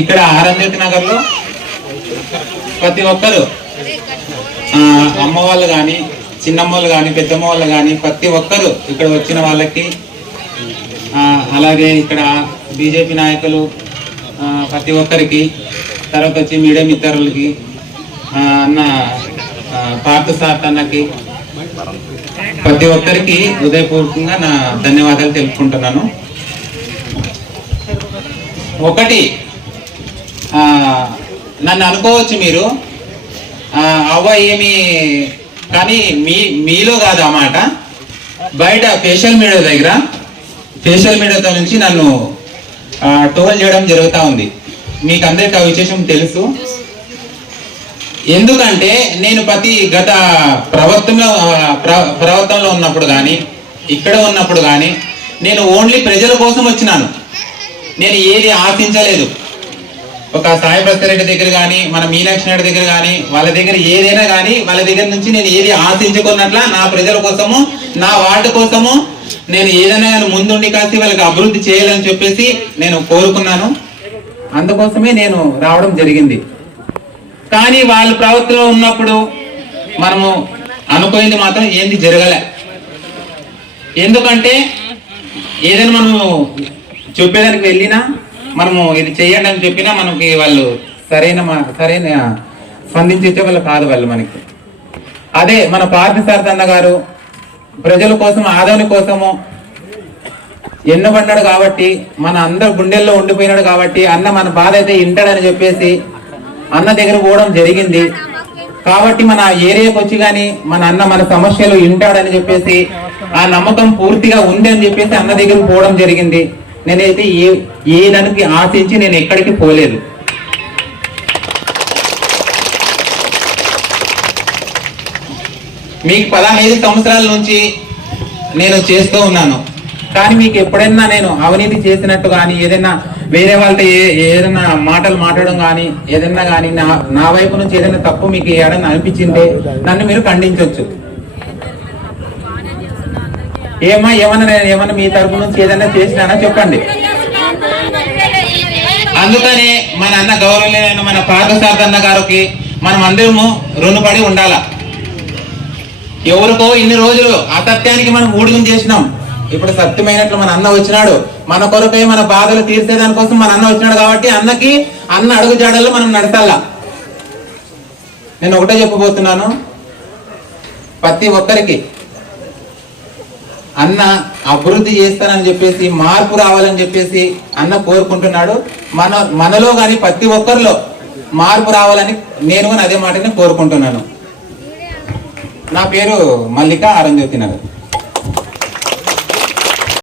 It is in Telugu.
ఇక్కడ ఆరంజ్యోతి నగర్లో ప్రతి ఒక్కరు అమ్మ వాళ్ళు కానీ చిన్నమ్మ వాళ్ళు కానీ పెద్దమ్మ వాళ్ళు కానీ ప్రతి ఒక్కరు ఇక్కడ వచ్చిన వాళ్ళకి అలాగే ఇక్కడ బీజేపీ నాయకులు ప్రతి ఒక్కరికి తర్వాత వచ్చి మీడియా మిత్రులకి అన్న పార్థ సార్ అన్నకి ప్రతి ఒక్కరికి హృదయపూర్వకంగా నా ధన్యవాదాలు తెలుపుకుంటున్నాను. ఒకటి నన్ను అనుకోవచ్చు మీరు. అవ్వ ఏమి కానీ మీ మీలో కాదు ఆ మాట. బయట ఫేషియల్ మీడియా దగ్గర సోషల్ మీడియాతో నుంచి నన్ను టోల్ చేయడం జరుగుతూ ఉంది. మీకు అందరికీ ఆ విశేషం తెలుసు. ఎందుకంటే నేను ప్రతి గత ప్రవర్తనలో ప్రవర్తనలో ప్ర- ఉన్నప్పుడు కానీ ఇక్కడ ఉన్నప్పుడు కానీ నేను ఓన్లీ ప్రజల కోసం వచ్చినాను. నేను ఏది ఆశించలేదు. ఒక సాయి రెడ్డి దగ్గర కానీ మన మీనాక్షి నాయుడు దగ్గర కానీ వాళ్ళ దగ్గర ఏదైనా కానీ వాళ్ళ దగ్గర నుంచి నేను ఏది ఆశించుకున్నట్ల నా ప్రజల కోసము నా వార్డు కోసము నేను ఏదైనా కానీ ముందుండి కాసి వాళ్ళకి అభివృద్ధి చేయాలని చెప్పేసి నేను కోరుకున్నాను. అందుకోసమే నేను రావడం జరిగింది. కానీ వాళ్ళ ప్రవర్తనలో ఉన్నప్పుడు మనము అనుకోయింది మాత్రం ఏంది జరగలే. ఎందుకంటే ఏదైనా మనము చెప్పేదానికి వెళ్ళినా మనము ఇది చేయండి అని చెప్పినా మనకి వాళ్ళు సరైన సరైన స్పందించే వాళ్ళు కాదు వాళ్ళు మనకి. అదే మన పార్టీ సారథన్న గారు ప్రజల కోసం ఆదాని కోసము ఎన్నబడ్డాడు కాబట్టి మన అందరు గుండెల్లో ఉండిపోయినాడు కాబట్టి అన్న మన బాధ అయితే వింటాడని చెప్పేసి అన్న దగ్గర పోవడం జరిగింది. కాబట్టి మన ఏరియాకి వచ్చి కానీ మన అన్న మన సమస్యలు వింటాడని చెప్పేసి ఆ నమ్మకం పూర్తిగా ఉంది అని చెప్పేసి అన్న దగ్గరకు పోవడం జరిగింది. నేనైతే ఏ ఏ దానికి ఆశించి నేను ఎక్కడికి పోలేదు. మీకు పదహైదు సంవత్సరాల నుంచి నేను చేస్తూ ఉన్నాను. కానీ మీకు ఎప్పుడైనా నేను అవినీతి చేసినట్టు కానీ ఏదైనా వేరే వాళ్ళతో ఏ ఏదైనా మాటలు మాట్లాడడం కానీ ఏదైనా కానీ నా నా వైపు నుంచి ఏదైనా తప్పు మీకు ఏదైనా అనిపించింటే నన్ను మీరు ఖండించవచ్చు ఏమా ఏమన్నా నేను ఏమన్నా మీ తరపు నుంచి ఏదైనా చేసినానా చెప్పండి. అందుకనే మన అన్న గౌరవలేన మన పార్థసారథన్న గారికి మనం అందరము రుణపడి ఉండాల? ఎవరికో ఇన్ని రోజులు అసత్యానికి మనం ఊడిగం చేసినాం. ఇప్పుడు సత్యమైనట్లు మన అన్న వచ్చినాడు. మన కొరకై మన బాధలు తీర్చే దానికోసం మన అన్న వచ్చినాడు కాబట్టి అన్నకి అన్న అడుగు జాడల్లో మనం నడతాలా నేను ఒకటే చెప్పబోతున్నాను. ప్రతి ఒక్కరికి అన్న అభివృద్ధి చేస్తానని చెప్పేసి మార్పు రావాలని చెప్పేసి అన్న కోరుకుంటున్నాడు. మన మనలో కానీ ప్రతి ఒక్కరిలో మార్పు రావాలని నేను కూడా అదే మాటని కోరుకుంటున్నాను. నా పేరు మల్లిక ఆరంజ్యోతి నగర్.